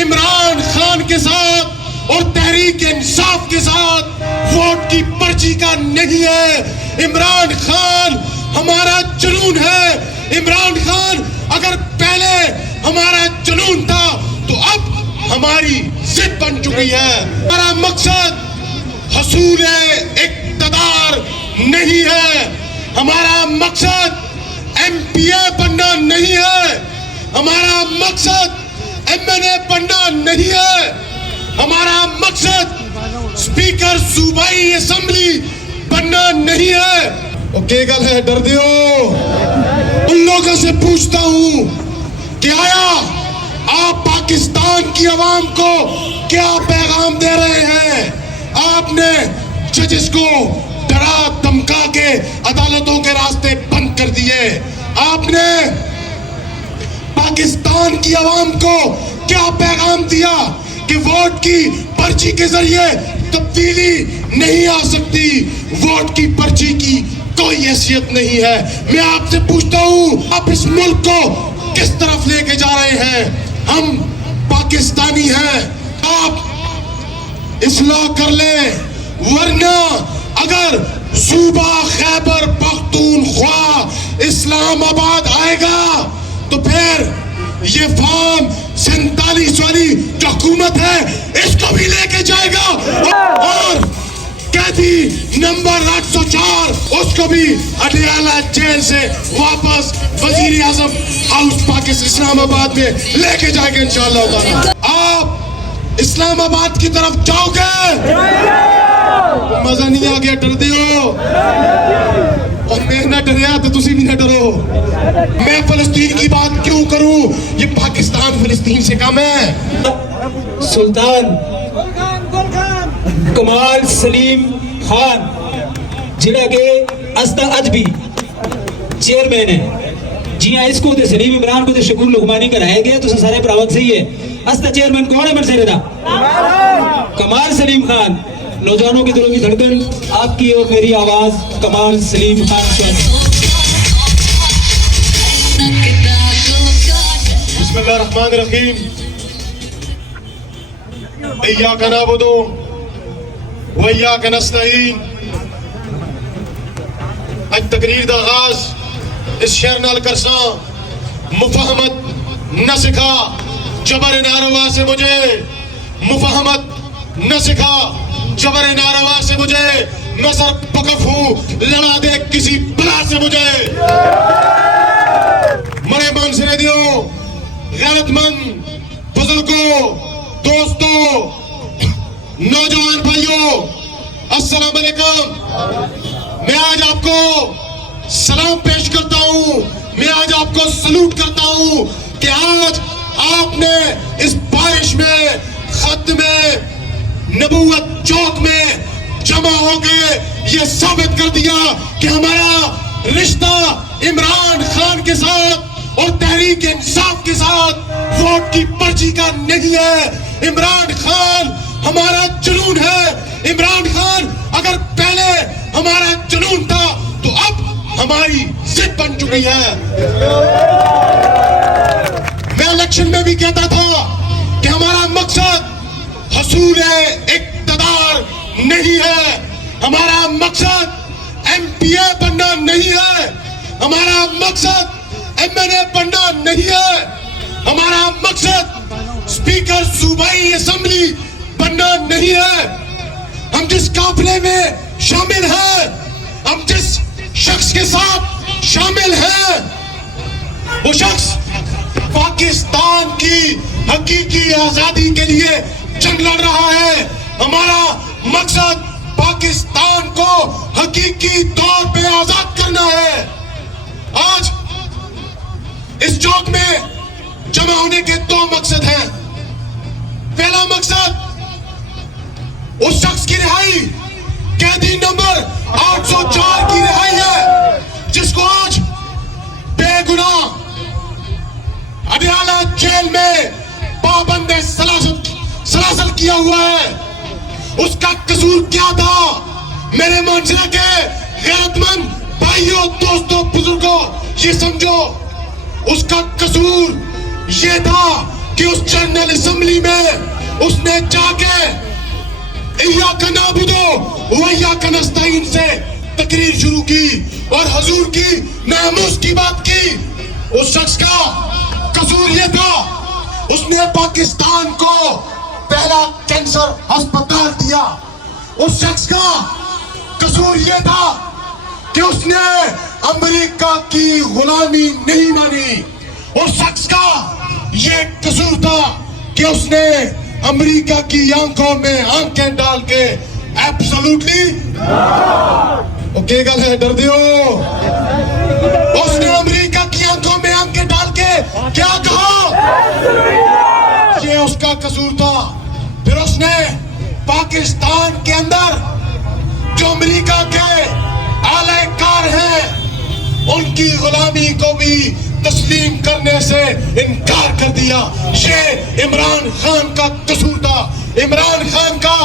عمران خان کے ساتھ اور تحریک انصاف کے ساتھ ووٹ کی پرچی کا نہیں ہے. عمران خان ہمارا جنون ہے. عمران خان اگر پہلے ہمارا جنون تھا تو اب ہماری ضد بن چکی ہے. ہمارا مقصد حصول اقتدار نہیں ہے. ہمارا مقصد ایم پی اے بننا نہیں ہے. ہمارا مقصد ایم این اے بننا نہیں ہے. ہمارا مقصد سپیکر صوبائی اسمبلی بننا نہیں ہے. اوکے گل ہے ڈر دیو. ان لوگوں سے پوچھتا ہوں کہ آیا آپ پاکستان کی عوام کو کیا پیغام دے رہے ہیں؟ آپ نے ججز کو ڈرا دھمکا کے عدالتوں کے راستے بند کر دیے. آپ نے پاکستان کی عوام کو کیا پیغام دیا کہ ووٹ کی پرچی کے ذریعے تبدیلی نہیں آ سکتی. ووٹ کی پرچی کی کوئی حیثیت نہیں ہے. میں آپ سے پوچھتا ہوں آپ اس ملک کو کس طرف لے کے جا رہے ہیں؟ ہم پاکستانی ہیں. آپ اصلاح کر لیں ورنہ اگر صوبہ خیبر پختونخوا اسلام آباد آئے گا تو پھر یہ فارم 47 والی جو حکومت ہے اس کو بھی لے کے جائے گا اور قیدی نمبر 804 اس کو بھی اڈیالہ جیل سے واپس وزیر اعظم ہاؤس پاکستان اسلام آباد میں لے کے جائے گا انشاءاللہ تعالی. آپ اسلام آباد کی طرف جاؤ گے؟ مزہ نہیں آ گیا؟ ڈر دیو اور میں نہ ڈریا تو تسی بھی نہ ڈرو. میں فلسطین کی بات کیوں کروں؟ یہ پاکستان فلسطین سے کم ہے. سلطان کمال سلیم خان جنہاں کے استا اج بھی چیئرمین ہے. جی ہاں اس کو تے سلیم عمران کو تے شکور لقمانی کرایا گیا تو سارے پراوت صحیح ہے. استا چیئرمین کون ہے منصر دا؟ کمال سلیم خان. نوجوانوں کے دلوں کی دھڑکن آپ کی اور میری آواز کمال سلیم خان سے. بسم اللہ الرحمن الرحیم. ایاک نعبد و ایاک نستعین. اج تقریر دا آغاز اس شعر نال کرساں. مفاہمت نہ سکھا جبر ناروا سے مجھے. مفاہمت نہ سکھا جبر ناروا سے مجھے. میں سر پکف ہوں لڑا دے کسی بلا سے مجھے. مرے مان سے دیو غیرت مند بزرگوں دوستوں نوجوان بھائیوں السلام علیکم. میں آج آپ کو سلام پیش کرتا ہوں. میں آج آپ کو سلوٹ کرتا ہوں کہ آج آپ نے اس بارش میں ختم نبوت چوک میں جمع ہو کے یہ ثابت کر دیا کہ ہمارا رشتہ عمران خان کے ساتھ اور تحریک انصاف کے ساتھ ووٹ کی پرچی کا نہیں ہے. عمران خان ہمارا جنون ہے. عمران خان اگر پہلے ہمارا جنون تھا تو اب ہماری ضد بن چکی ہے. میں الیکشن میں بھی کہتا تھا کہ ہمارا مقصد حصول اقتدار نہیں ہے. ہمارا مقصد ایم پی اے بننا نہیں ہے. ہمارا مقصد ایم این اے بننا نہیں ہے. ہمارا مقصد سپیکر صوبائی اسمبلی بننا نہیں ہے. ہم جس قافلے میں شامل ہیں ہم جس شخص کے ساتھ شامل ہیں وہ شخص پاکستان کی حقیقی آزادی کے لیے جنگ لڑ رہا ہے. ہمارا مقصد پاکستان کو حقیقی طور پہ آزاد کرنا ہے. آج اس چوک میں جمع ہونے کے دو مقصد ہیں. پہلا مقصد اس شخص کی رہائی قیدی نمبر 804 کی رہائی ہے جس کو آج بے گناہ اڈیالہ جیل میں پابند سلاسل کیا ہوا ہے. اس کا قصور کیا تھا؟ میرے معاشرے کے غیرت مند بھائیوں دوستوں بزرگوں یہ سمجھو اس کا قصور یہ تھا کہ اس جنرل اسمبلی میں اس نے جا کے ایاک نعبدو و ایاک نستعین سے تقریر شروع کی اور حضور کی ناموس کی بات کی. اس شخص کا قصور یہ تھا اس نے پاکستان کو پہلا کینسر ہسپتال دیا. اس شخص کا قصور یہ تھا کہ اس نے امریکہ کی غلامی نہیں مانی. اس شخص کا یہ قصور تھا کہ اس نے امریکہ کی آنکھوں میں آنکھیں ڈال کے ایبسولوٹلی اوکے گل ہے ڈر دیو. اس نے امریکہ کی آنکھوں میں آنکھیں ڈال کے کیا کہا؟ یہ اس کا قصور تھا. پھر اس نے پاکستان کے اندر جو امریکہ کے اعلی کار ہیں ان کی غلامی کو بھی تسلیم کرنے سے انکار کر دیا. یہ عمران خان کا قصور تھا. عمران خان کا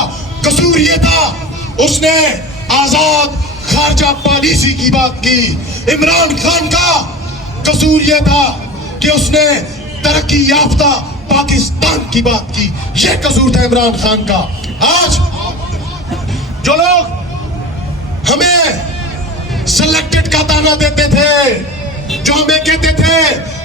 قصور یہ تھا اس نے آزاد خارجہ پالیسی کی بات کی. عمران خان کا قصور یہ تھا کہ اس نے ترقی یافتہ پاکستان کی بات کی. یہ قصور تھا عمران خان کا. آج جو لوگ ہمیں سلیکٹڈ کا تانا دیتے تھے, جو ہمیں کہتے تھے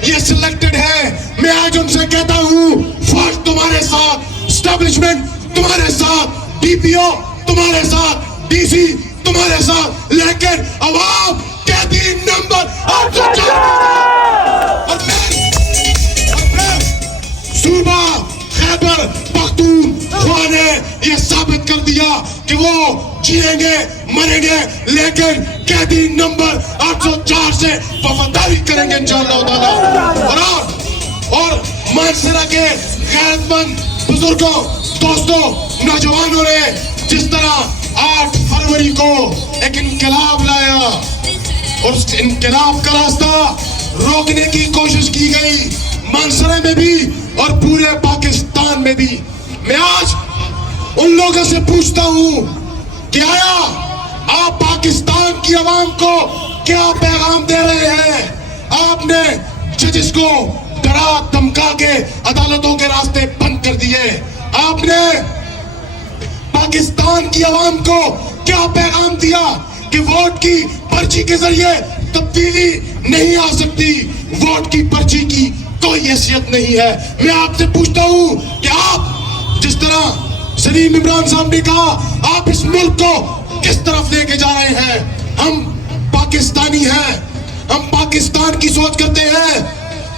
یہ سلیکٹڈ ہے, میں آج ان سے کہتا ہوں فوج تمہارے ساتھ, اسٹیبلشمنٹ تمہارے ساتھ, ڈی پی او تمہارے ساتھ, ڈی سی تمہارے ساتھ, لیکن عوام قیدی نمبر 804 اور پھر صوبہ خیبر پختونخوا نے یہ ثابت کر دیا کہ وہ جیئیں گے مریں گے لیکن قیدی نمبر 804 سے وفاداری کریں گے انشاءاللہ تعالی. اور مانسرا کے غیرت مند بزرگوں, دوستوں, نوجوانوں نے جس طرح 8 فروری کو ایک انقلاب لایا اور اس انقلاب کا راستہ روکنے کی کوشش کی گئی مانسرے میں بھی اور پورے پاکستان میں بھی. میں آج ان لوگوں سے پوچھتا ہوں کہ آیا آپ پاکستان کی عوام کو کیا پیغام دے رہے ہیں؟ آپ نے ججز کو ڈرا دھمکا کے عدالتوں کے راستے بند کر دیے. آپ نے پاکستان کی عوام کو کیا پیغام دیا کہ ووٹ کی پرچی کے ذریعے تبدیلی نہیں آ سکتی, ووٹ کی پرچی کی کوئی حیثیت نہیں ہے. میں آپ سے پوچھتا ہوں کہ آپ جس طرح سلیم عمران صاحب نے کہا آپ اس ملک کو کس طرف لے کے جا رہے ہیں؟ ہم پاکستانی ہیں, ہم پاکستان کی سوچ کرتے ہیں.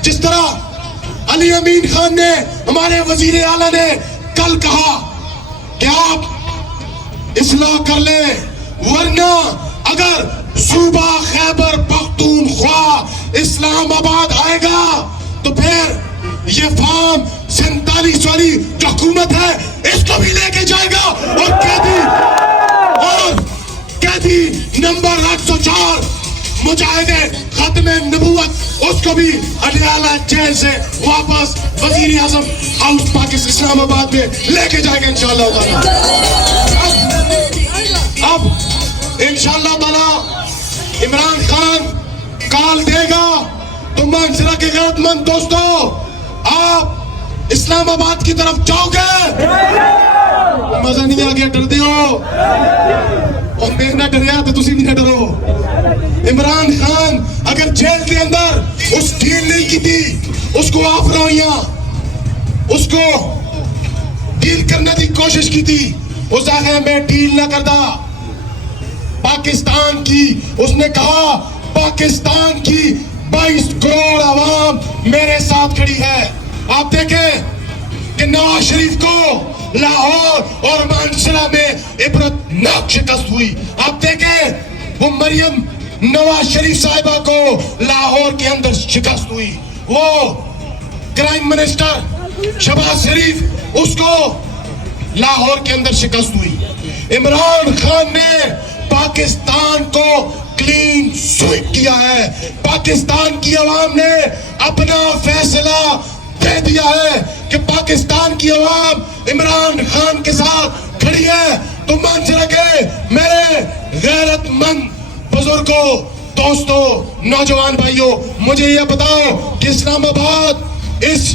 جس طرح علی امین خان نے ہمارے وزیر اعلیٰ نے کل کہا کہ آپ اصلاح کر لیں ورنہ اگر صوبہ خیبر پختونخوا اسلام آباد آئے گا تو پھر یہ فارم 47 والی جو حکومت ہے اس کو بھی لے کے جائے گا اور قیدی نمبر 804 مجاہد ختم نبوت اس کو بھی اڈیالہ جیل سے واپس وزیر اعظم ہاؤس پاکستان اسلام آباد میں لے کے جائے گا انشاءاللہ تعالی. اب انشاءاللہ تعالی عمران خان کال دے گا تو مانسرا کے غیرت مند دوستوں آپ اسلام آباد کی طرف جاؤ گے؟ مزہ نہیں آ گیا, ڈر دیو اور میں نہ ڈریا تو تسی بھی نہ ڈرو. عمران خان اگر جیل کے اندر اس ڈیل نہیں کی تھی, اس کو آفرائیاں اس کو ڈیل کرنے کی کوشش کی تھی, اس آگے میں ڈیل نہ کرتا. پاکستان کی اس نے کہا پاکستان کی 22 کروڑ عوام میرے ساتھ کھڑی ہے. آپ دیکھیں کہ نواز شریف کو لاہور اور مانسرا میں عبرتناک شکست ہوئی. آپ دیکھیں وہ مریم نواز شریف صاحبہ کو لاہور کے اندر شکست ہوئی, وہ کرائم منسٹر شہباز شریف اس کو لاہور کے اندر شکست ہوئی. عمران خان نے پاکستان کو کلین سویپ کیا ہے. پاکستان کی عوام نے اپنا فیصلہ دے دیا ہے کہ پاکستان کی عوام عمران خان کے ساتھ کھڑی ہے. تو مانسرا کے میرے غیرت مند بزرگوں, دوستوں, نوجوان بھائیوں, مجھے یہ بتاؤ کہ اسلام آباد اس